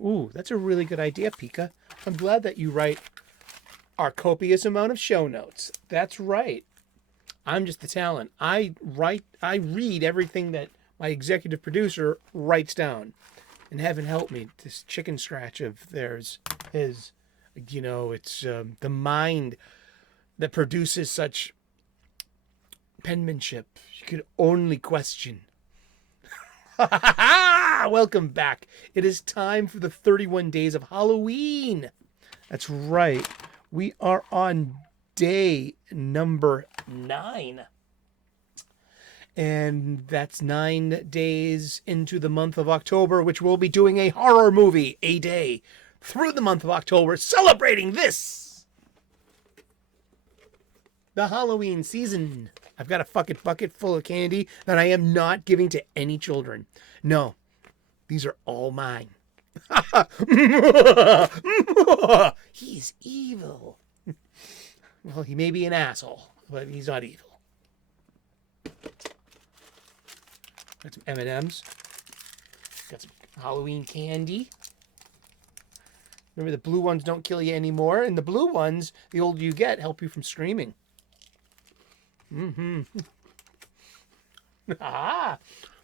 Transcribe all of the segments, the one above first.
Ooh, that's a really good idea, Pika. I'm glad that you write our copious amount of show notes. That's right. I'm just the talent. I read everything that my executive producer writes down. And heaven help me, this chicken scratch of theirs is, it's the mind that produces such penmanship. You could only question. Welcome back. It is time for the 31 days of Halloween. That's right. We are on day number 9. And that's 9 days into the month of October, which we'll be doing a horror movie a day through the month of October, celebrating this, the Halloween season. I've got a fucking bucket full of candy that I am not giving to any children. No, these are all mine. He's evil. Well, he may be an asshole, but he's not evil. Got some M&Ms. Got some Halloween candy. Remember, the blue ones don't kill you anymore, and the blue ones, the older you get, help you from screaming. Mm-hmm.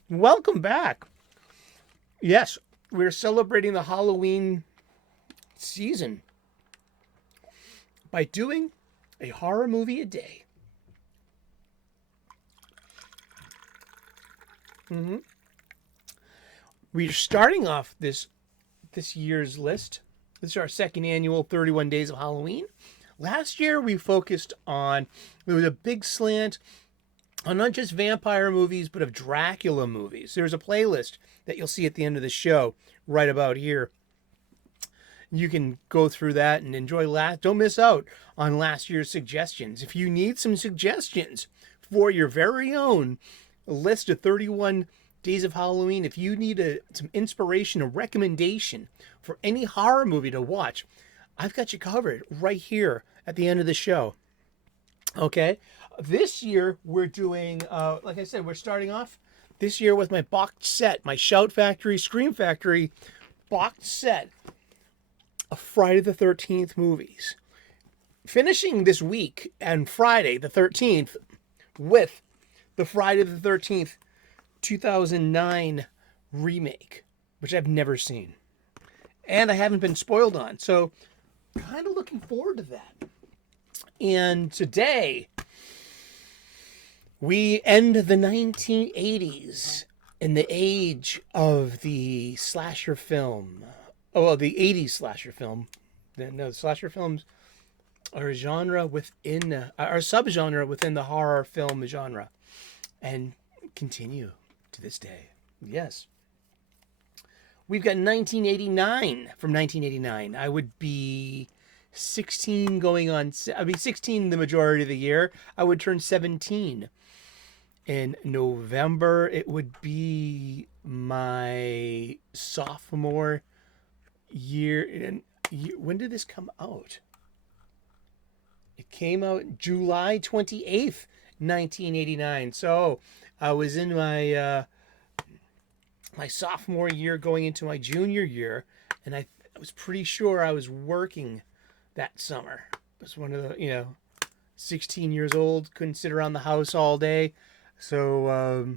Welcome back. Yes, we're celebrating the Halloween season by doing a horror movie a day. Mm-hmm. We're starting off this year's list. This is our second annual 31 Days of Halloween. Last year we focused on, there was a big slant on not just vampire movies, but of Dracula movies. There's a playlist that you'll see at the end of the show right about here. You can go through that and enjoy don't miss out on last year's suggestions. If you need some suggestions for your very own list of 31 Days of Halloween, if you need some inspiration, a recommendation for any horror movie to watch, I've got you covered right here at the end of the show. Okay? This year, we're doing, like I said, we're starting off this year with my boxed set, my Shout Factory, Scream Factory boxed set of Friday the 13th movies. Finishing this week and Friday the 13th with the Friday the 13th 2009 remake, which I've never seen. And I haven't been spoiled on. So, kind of looking forward to that. And today, we end the 1980s in the age of the slasher film. Oh, well, the 80s slasher film. No, the slasher films are a genre within, are a subgenre within the horror film genre. And continue to this day. Yes. We've got 1989 from 1989. I would be 16 going on, I'd be 16 the majority of the year. I would turn 17 in November. It would be my sophomore year. And when did this come out? It came out July 28th, 1989. So I was in my my sophomore year going into my junior year, and I was pretty sure I was working that summer. I was one of the, 16 years old, couldn't sit around the house all day. So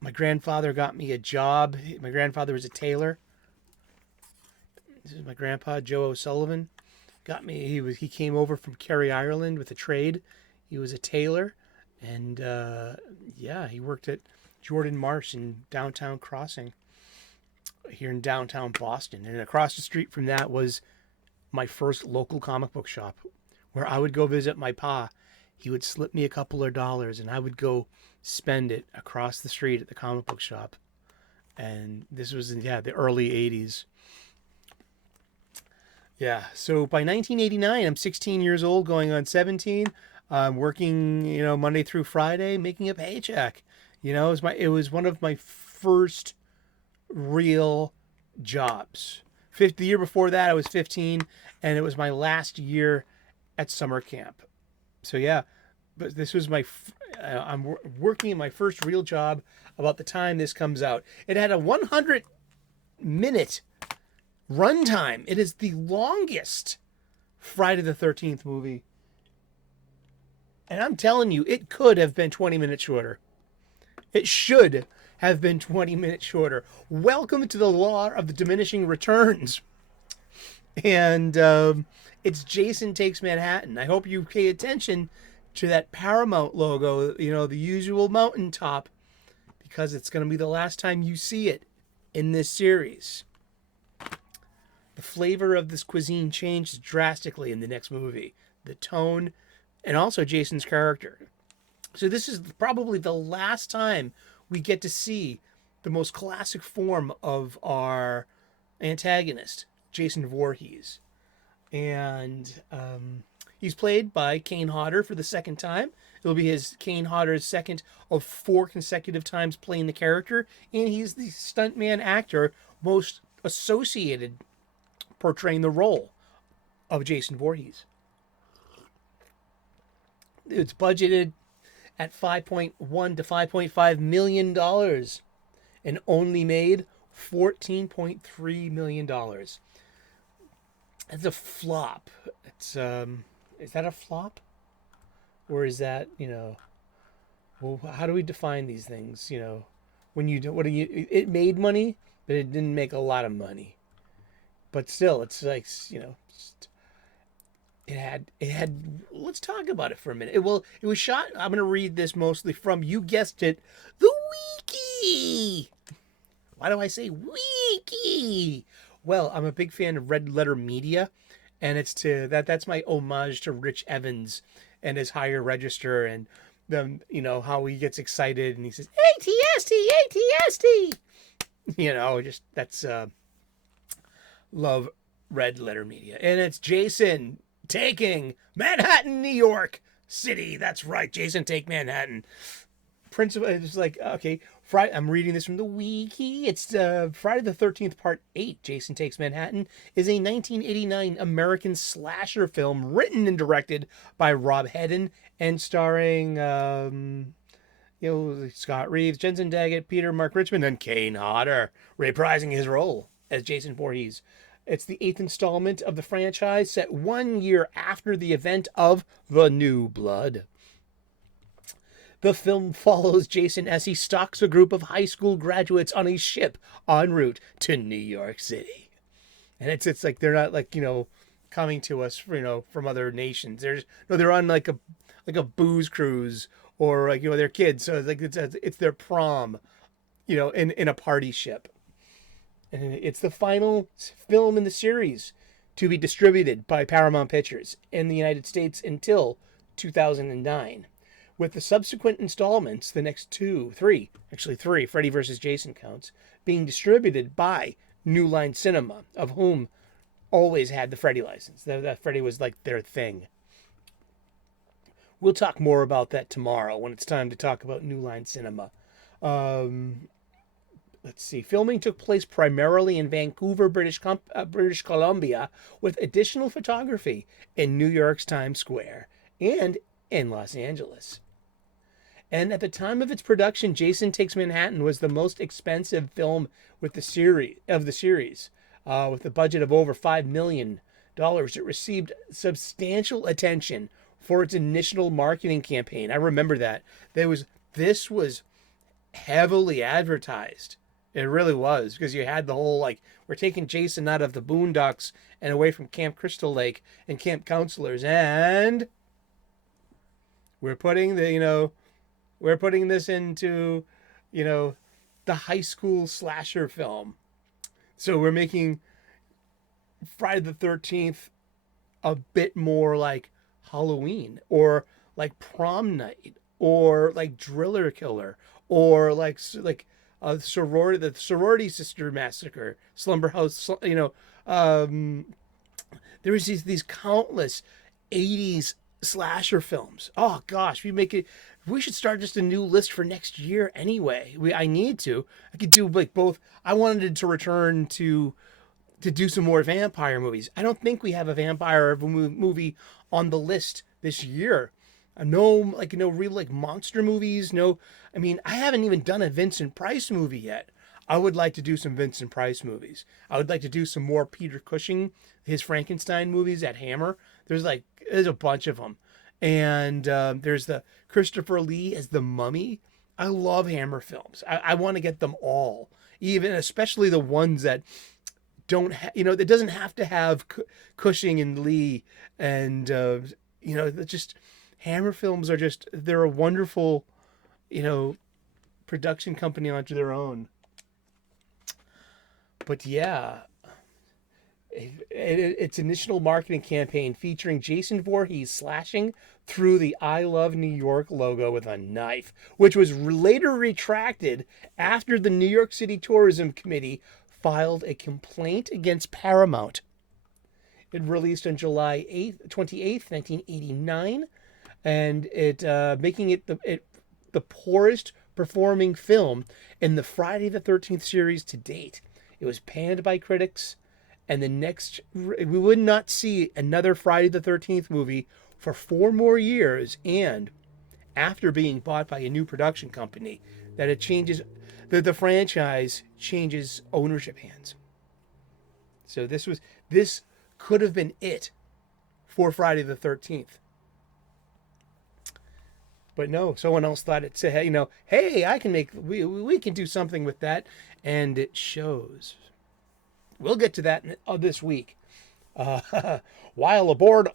my grandfather got me a job. My grandfather was a tailor. This is my grandpa, Joe O'Sullivan. Got me, he came over from Kerry, Ireland with a trade. He was a tailor. And he worked at Jordan Marsh in downtown Crossing here in downtown Boston. And across the street from that was my first local comic book shop where I would go visit my pa. He would slip me a couple of dollars and I would go spend it across the street at the comic book shop. And this was in the early 80s. Yeah, so by 1989, I'm 16 years old, going on 17. I'm working, Monday through Friday, making a paycheck. It was one of my first real jobs. The year before that, I was 15, and it was my last year at summer camp. So yeah, but this was I'm working in my first real job about the time this comes out. It had a 100-minute Runtime, it is the longest Friday the 13th movie. And I'm telling you, it could have been 20 minutes shorter. It should have been 20 minutes shorter. Welcome to the law of the diminishing returns. And it's Jason Takes Manhattan. I hope you pay attention to that Paramount logo, the usual mountaintop, because it's going to be the last time you see it in this series. The flavor of this cuisine changes drastically in the next movie. The tone, and also Jason's character. So this is probably the last time we get to see the most classic form of our antagonist, Jason Voorhees. And he's played by Kane Hodder for the second time. It'll be Kane Hodder's second of 4 consecutive times playing the character. And he's the stuntman actor most associated portraying the role of Jason Voorhees. It's budgeted at $5.1 to $5.5 million and only made $14.3 million. That's a flop. It's is that a flop? Or is that, well, how do we define these things? When you do, it made money, but it didn't make a lot of money. But still, it's like, it had, let's talk about it for a minute. It was shot, I'm going to read this mostly from, you guessed it, the wiki. Why do I say wiki? Well, I'm a big fan of Red Letter Media, and that's my homage to Rich Evans and his Higher Register, and how he gets excited and he says ATST, ATST. Just that's love Red Letter Media, and it's Jason taking Manhattan, New York City. That's right, Jason Take Manhattan. Principal, it's like, okay, Friday. I'm reading this from the wiki. It's Friday the 13th, Part 8. Jason Takes Manhattan is a 1989 American slasher film written and directed by Rob Hedden and starring, Scott Reeves, Jensen Daggett, Peter Mark Richmond, and Kane Hodder reprising his role as Jason Voorhees. It's the 8th installment of the franchise, set 1 year after the event of The New Blood. The film follows Jason as he stalks a group of high school graduates on a ship en route to New York City. And it's like they're not like, coming to us, from other nations. They're on like a booze cruise, or like, they're kids. So it's like it's their prom, in a party ship. And it's the final film in the series to be distributed by Paramount Pictures in the United States until 2009. With the subsequent installments, the next three, Freddy vs. Jason counts, being distributed by New Line Cinema, of whom always had the Freddy license. That Freddy was like their thing. We'll talk more about that tomorrow when it's time to talk about New Line Cinema. Let's see. Filming took place primarily in Vancouver, British Columbia, with additional photography in New York's Times Square and in Los Angeles. And at the time of its production, Jason Takes Manhattan was the most expensive film with the series, with a budget of over $5 million. It received substantial attention for its initial marketing campaign. I remember that. This was heavily advertised. It really was, because you had the whole, like, we're taking Jason out of the boondocks and away from Camp Crystal Lake and Camp Counselors, and we're putting this into, the high school slasher film. So we're making Friday the 13th a bit more like Halloween, or like Prom Night, or like Driller Killer, or like the sorority sister massacre, Slumber House. There was these countless 80s slasher films. Oh gosh, we should start just a new list for next year anyway. I could do like both. I wanted to return to do some more vampire movies. I don't think we have a vampire movie on the list this year. No real like monster movies. No, I mean, I haven't even done a Vincent Price movie yet. I would like to do some Vincent Price movies. I would like to do some more Peter Cushing, his Frankenstein movies at Hammer. There's a bunch of them, and there's the Christopher Lee as the Mummy. I love Hammer films. I want to get them all, even especially the ones that don't it doesn't have to have Cushing and Lee, and just Hammer films are just, they're a wonderful production company onto their own. But yeah, its initial marketing campaign featuring Jason Voorhees slashing through the I Love New York logo with a knife, which was later retracted after the New York City Tourism Committee filed a complaint against Paramount. It released on July 28th, 1989, and it making it the poorest performing film in the Friday the 13th series to date. It was panned by critics, and we would not see another Friday the 13th movie for 4 more years, and after being bought by a new production company, that it changes, the franchise changes ownership hands. So this could have been it for Friday the 13th. But no, someone else thought it said, hey, we can do something with that, and it shows. We'll get to that this week. While aboard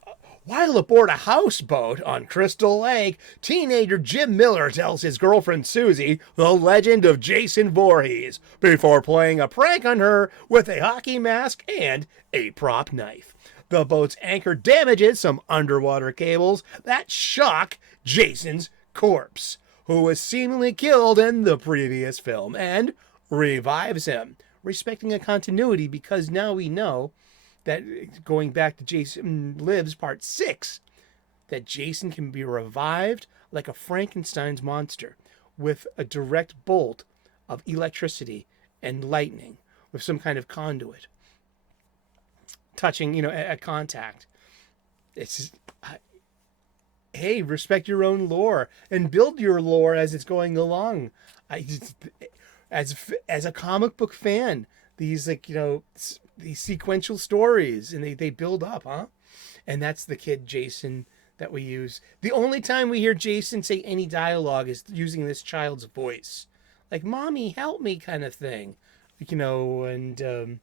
a houseboat on Crystal Lake, teenager Jim Miller tells his girlfriend Susie the legend of Jason Voorhees before playing a prank on her with a hockey mask and a prop knife. The boat's anchor damages some underwater cables that shock Jason's corpse, who was seemingly killed in the previous film, and revives him, respecting a continuity, because now we know that, going back to Jason Lives Part 6, that Jason can be revived like a Frankenstein's monster with a direct bolt of electricity and lightning with some kind of conduit touching, a contact. It's just, hey, respect your own lore and build your lore as it's going along. As a comic book fan, these these sequential stories, and they build up, huh? And that's the kid Jason that we use. The only time we hear Jason say any dialogue is using this child's voice, like "Mommy, help me" kind of thing, and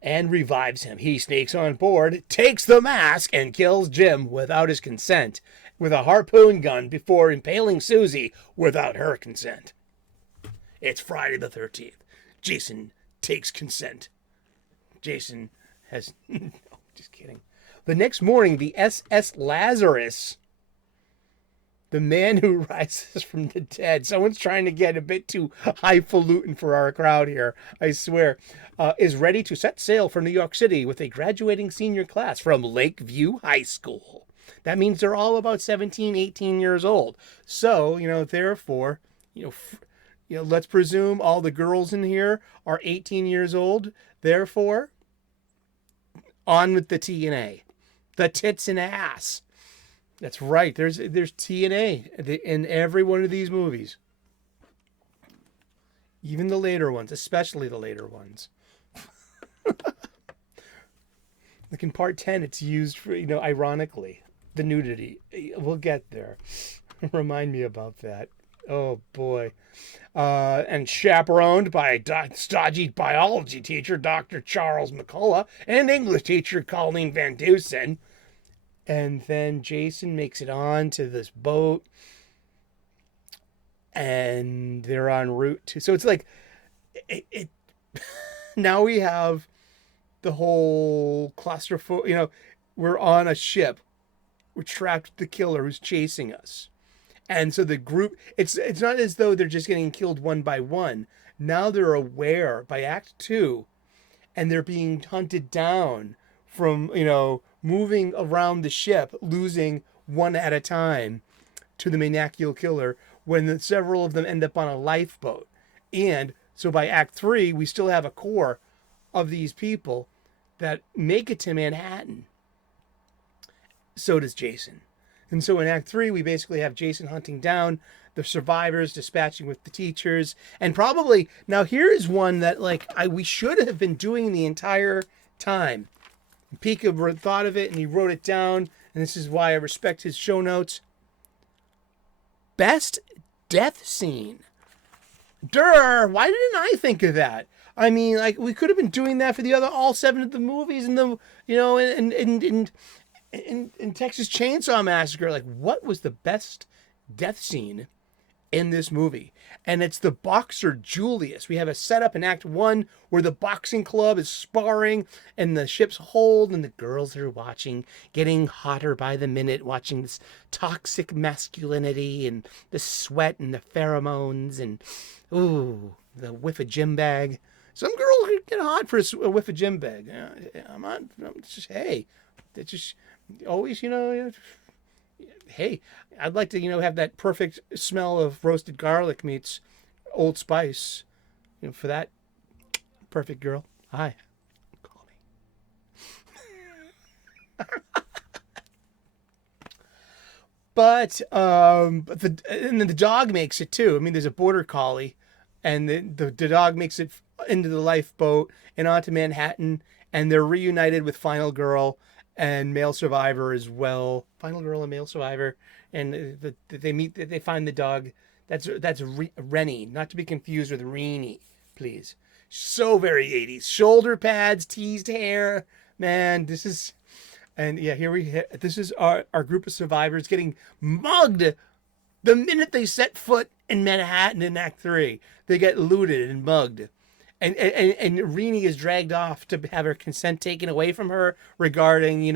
and revives him. He sneaks on board, takes the mask, and kills Jim without his consent with a harpoon gun before impaling Susie without her consent. It's Friday the 13th. Jason takes consent. Jason has... No, just kidding. The next morning, the SS Lazarus, the man who rises from the dead. Someone's trying to get a bit too highfalutin for our crowd here, I swear. Is ready to set sail for New York City with a graduating senior class from Lakeview High School. That means they're all about 17, 18 years old. So, therefore, let's presume all the girls in here are 18 years old. Therefore, on with the T and A. The tits and ass. That's right. There's T and A in every one of these movies. Even the later ones, especially the later ones. Like in part 10, it's used for, ironically, the nudity. We'll get there. Remind me about that. Oh, boy. And chaperoned by stodgy biology teacher, Dr. Charles McCullough, and English teacher, Colleen Van Dusen. And then Jason makes it on to this boat, and they're en route to... So it's like, it now we have the whole claustrophobia. We're on a ship. We're trapped with the killer who's chasing us. And so the group, it's not as though they're just getting killed one by one. Now they're aware by Act 2, and they're being hunted down from, moving around the ship, losing one at a time to the maniacal killer, when several of them end up on a lifeboat. And so by Act 3, we still have a core of these people that make it to Manhattan. So does Jason. And so in Act 3, we basically have Jason hunting down the survivors dispatching with the teachers, and probably now here is one that like we should have been doing the entire time. Pika thought of it and he wrote it down, and this is why I respect his show notes. Best death scene. Why didn't I think of that? I mean, like we could have been doing that for the other all 7 of the movies and the in Texas Chainsaw Massacre. Like, what was the best death scene in this movie? And it's the boxer Julius. We have a setup in Act 1 where the boxing club is sparring and the ship's hold and the girls are watching, getting hotter by the minute, watching this toxic masculinity and the sweat and the pheromones and ooh, the whiff of gym bag. Some girls get hot for a whiff of gym bag. I'm just, hey, it's just always, hey, I'd like to, have that perfect smell of roasted garlic meets Old Spice, for that perfect girl. Hi, call me. But and then the dog makes it too. I mean, there's a border collie, and the dog makes it into the lifeboat and onto Manhattan, and they're reunited with Final Girl and Male Survivor as well. Final Girl and Male Survivor, and they find the dog. That's Rennie, not to be confused with Reenie, please. So very 80s. Shoulder pads, teased hair, man. This is our group of survivors getting mugged the minute they set foot in Manhattan in Act 3. They get looted and mugged. And Reenie is dragged off to have her consent taken away from her regarding,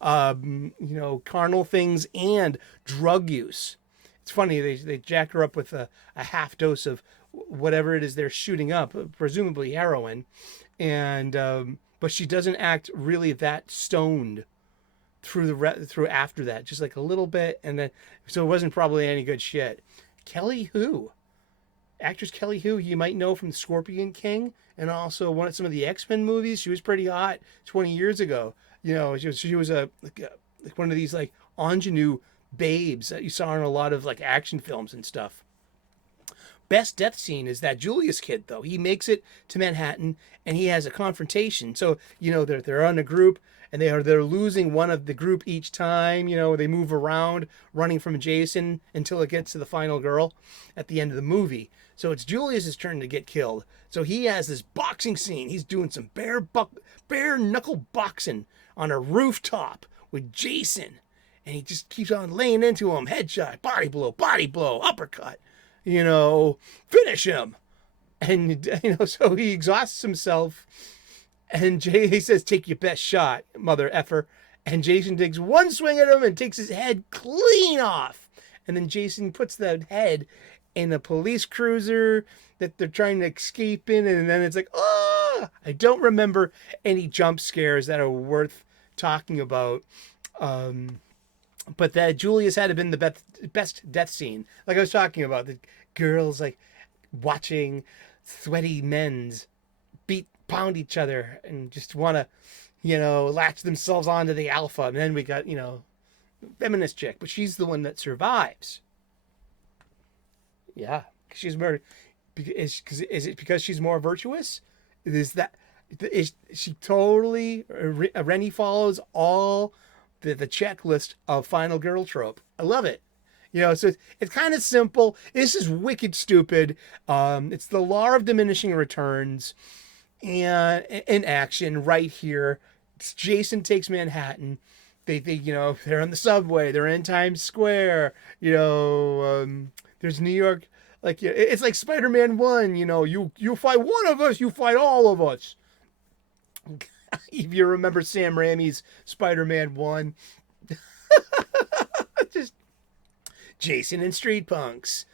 carnal things and drug use. It's funny, they jack her up with a half dose of whatever it is they're shooting up, presumably heroin, and but she doesn't act really that stoned through after that, just like a little bit, and then so it wasn't probably any good shit. Actress Kelly Hu, you might know from Scorpion King and also some of the X-Men movies. She was pretty hot 20 years ago. She was like one of these like ingenue babes that you saw in a lot of like action films and stuff. Best death scene is that Julius kid, though. He makes it to Manhattan and he has a confrontation. So, they're on a group and they're losing one of the group each time. They move around running from Jason until it gets to the final girl at the end of the movie. So it's Julius's turn to get killed. So he has this boxing scene. He's doing some bare knuckle boxing on a rooftop with Jason. And he just keeps on laying into him. Headshot, body blow, uppercut. Finish him. And, so he exhausts himself. And he says, take your best shot, mother effer. And Jason takes one swing at him and takes his head clean off. And then Jason puts the head in a police cruiser that they're trying to escape in. And then it's like, oh, I don't remember any jump scares that are worth talking about. But that Julius had been the best death scene. Like I was talking about, the girls like watching sweaty men's pound each other and just want to, latch themselves onto the alpha. And then we got, feminist chick, but she's the one that survives. Yeah, she's murdered. Is it because she's more virtuous? Is she totally? Rennie follows all the checklist of final girl trope. I love it. So it's kind of simple. This is wicked stupid. It's the law of diminishing returns, and in action right here. Jason takes Manhattan. They're on the subway. They're in Times Square. There's New York. Like it's like Spider-Man 1. You fight one of us, you fight all of us. If you remember Sam Raimi's Spider-Man 1. Just Jason and street punks,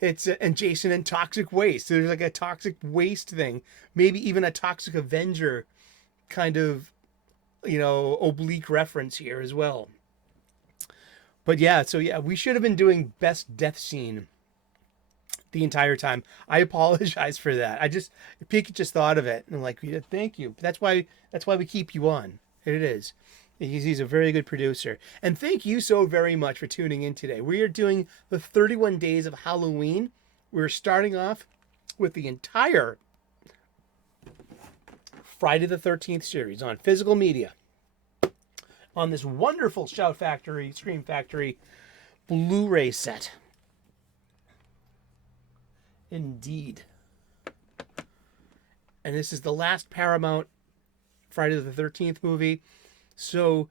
it's and Jason and toxic waste. So there's like a toxic waste thing, maybe even a toxic Avenger kind of, oblique reference here as well. But we should have been doing best death scene the entire time. I apologize for that. Pika just thought of it and I'm like, yeah, thank you. That's why we keep you on. It is. He's a very good producer. And thank you so very much for tuning in today. We are doing the 31 days of Halloween. We're starting off with the entire Friday the 13th series on physical media. On this wonderful Shout Factory, Scream Factory Blu-ray set. Indeed. And this is the last Paramount Friday the 13th movie. So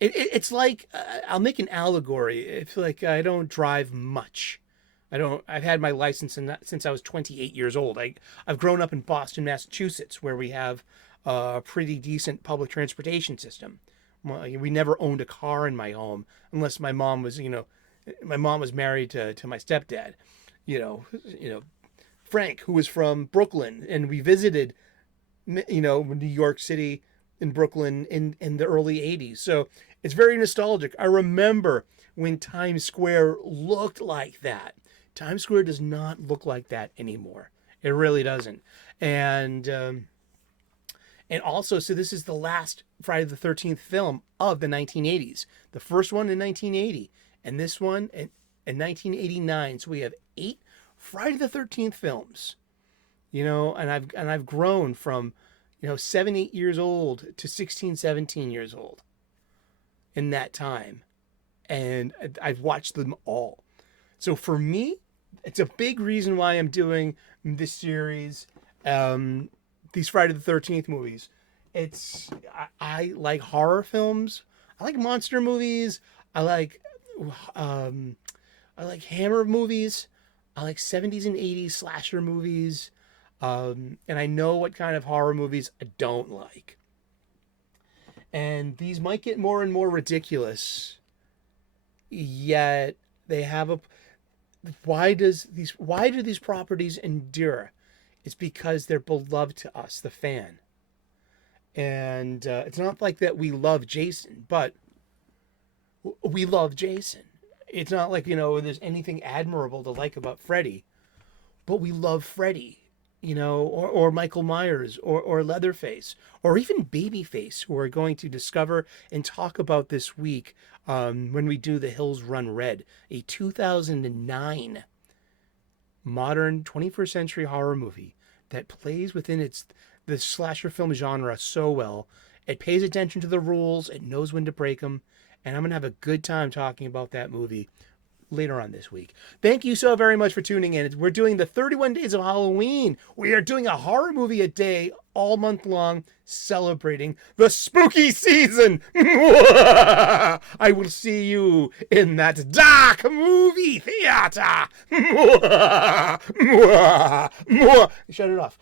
it's like, I'll make an allegory. It's like I don't drive much. I've had my license since I was 28 years old. I've grown up in Boston, Massachusetts, where we have a pretty decent public transportation system. We never owned a car in my home unless my mom was, my mom was married to my stepdad, Frank, who was from Brooklyn, and we visited, New York City and Brooklyn in the early 80s. So it's very nostalgic. I remember when Times Square looked like that. Times Square does not look like that anymore. It really doesn't. And also, so this is the last Friday the 13th film of the 1980s. The first one in 1980, and this one in 1989. So we have 8 Friday the 13th films. And I've grown from 7, 8 years old to 16, 17 years old in that time. And I've watched them all. So for me, it's a big reason why I'm doing this series, these Friday the 13th movies. I like horror films. I like monster movies. I like Hammer movies. I like 70s and 80s slasher movies. And I know what kind of horror movies I don't like. And these might get more and more ridiculous. Yet they have why do these properties endure? It's because they're beloved to us, the fan. And it's not like that we love Jason, but we love Jason. It's not like, there's anything admirable to like about Freddy, but we love Freddy, or Michael Myers, or Leatherface, or even Babyface, who we're going to discover and talk about this week when we do The Hills Run Red, a 2009 modern 21st century horror movie that plays within the slasher film genre so well. It pays attention to the rules. It knows when to break them. And I'm going to have a good time talking about that movie later on this week. Thank you so very much for tuning in. We're doing the 31 Days of Halloween. We are doing a horror movie a day all month long, celebrating the spooky season. I will see you in that dark movie theater. Shut it off.